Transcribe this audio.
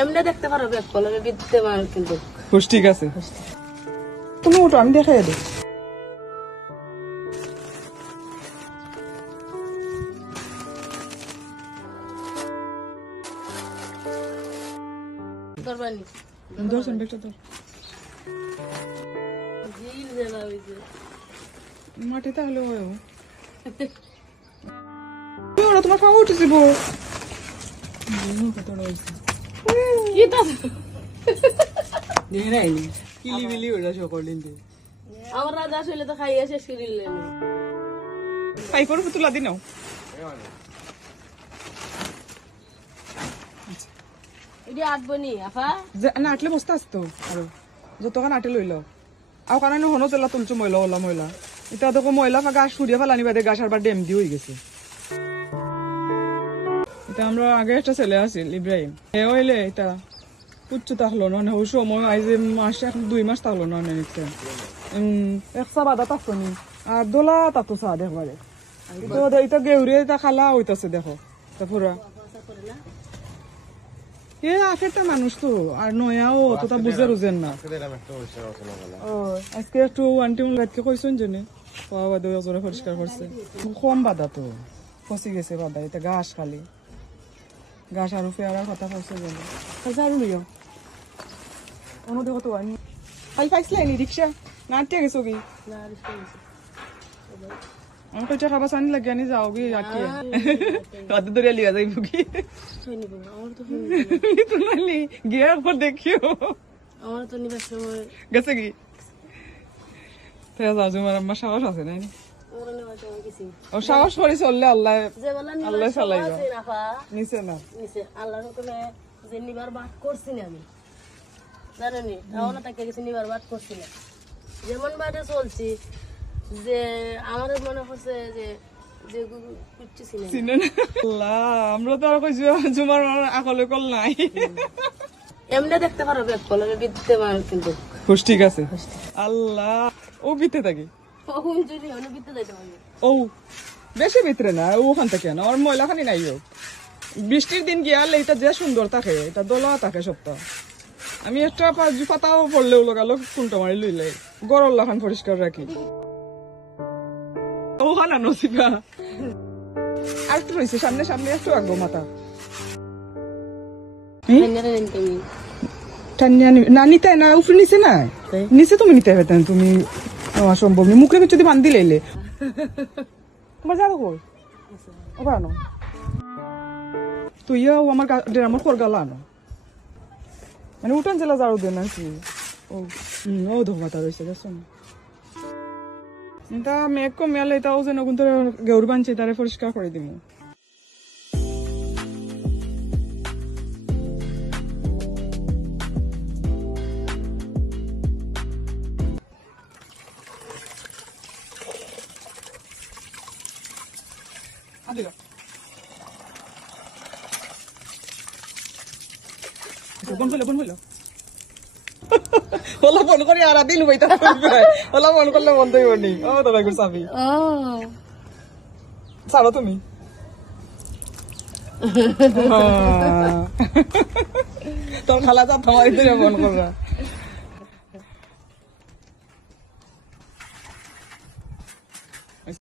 এমনি দেখতে পারো ব্যাগ কলমে বিদ্যমান কিন্তু ঠিক আছে তুমি ওটা আমি দেখাই দেব করবানি দর্শন বেটা তোর জিল জেলা হইছে মাটি তাহলে হয় ওরা তোমার খাওয়া উঠেছে বউ কতটা হয়েছে কি তো দেখে নাই কিলি বিলি ওটা সকল দিন আমার রাজা ছেলে তো খাইয়ে শেষ করে দিলেন খাই করে তুলা দি নাও এটি আটবো নি আফা না আটলে বস্তা আসতো আরো যতক্ষণ আটে লইল আর কারণে হনো তেলা তুলছো ময়লা ওলা ময়লা এটা দেখো ময়লা গাছ সরিয়ে ফেলানি বাদে গাছ আর ডেম দিয়ে হয়ে গেছে এটা আমরা আগে একটা ছেলে আছিল ইব্রাহিম এ হইলে এটা পুচ্ছু থাকলো না ওই সময় আইজে মাসে 2 মাস থাকলো না নিচ্ছে একসা বাধা থাকতো নি আর দোলা থাকতো চা দেখবারে তো এটা গেউরে এটা খালা হইতাছে দেখো তা পুরা এ আখেরটা মানুষ তো আর নয়াও তো বুঝে রুজেন না আজকে একটু আন্টি রাতকে কইছেন জেনে পাওয়া বাদে ওজরে পরিষ্কার করছে কম বাধা তো ফসি গেছে বাধা এটা ঘাস খালি ঘাস আর পেয়ারার কথা কইছে জেনে খাইছে আর লিও অনু দেখো তো আমি পাইছিলে নি রিক্সা না আটকে গেছো কি না আমি কইটা খাবা সানি লাগে আনি যাও কি আটকে রাতে ধরে লিয়া যাইব কি আমার তো তো নালি গিয়া পর দেখিও আমার তো নিবার সময় গেছে কি তেজ আজুমার আম্মা সাহস আছে নাই ওরা নেওয়ার সময় কিছু ও সাহস করে চললে আল্লাহ যে বলা আল্লাহ নিবার সময় চালাইবা আছে না আফা নিচে না নিচে আল্লাহর হুকুমে যে নিবার বাদ করছি না আমি জানেনি তাও না তাকে কিছু নিবার বাদ করছি না যেমন বাদে চলছি যে আমার মনে হচ্ছে যে যে কুচ্ছি ছিল চিনে না আল্লাহ আমরা তো আর কইছি জুমার আকলে কল নাই এমনি দেখতে পারো ব্যাগ কলমে বিদ্যমান কিন্তু ঠিক আছে আল্লাহ ও বিতে থাকি ওখান যদি অনেক বিদ্যে যাইতে পারবে ও বেশি ভিতরে না ওখান থেকে না ওর ময়লা খানি নাই ও বৃষ্টির দিন গিয়ালে এটা যে সুন্দর থাকে এটা দোলা থাকে সপ্তাহ আমি একটা পাতাও পড়লেও লাগালো কুলটা মারি লইলে গরল লাখান পরিষ্কার রাখি ও হানা নসিবা আর একটু রয়েছে সামনে সামনে একটু আঁকবো মাথা না নিতে না উপরে নিচে না নিচে তুমি নিতে হবে তুমি অসম্ভব মুখে যদি বান্ধি লাইলে তোমার যাবো কই ওবার আনো তুইও আমার আমার খোর গালা আনো মানে উঠান জেলা যাও দে না কি ও ধোমাতা রয়েছে দেখছো না তা মেঘ কমিয়ালে এটাও যেন কিন্তু গেউর বানছে তারে পরিষ্কার করে দিব ওলা ফোন করে আর দিন বইতা ওলা ফোন করলে বন্ধ হইব নি ও তো ভাই চাবি ছাড়ো তুমি তোর খালা যা তোমার ফোন করবা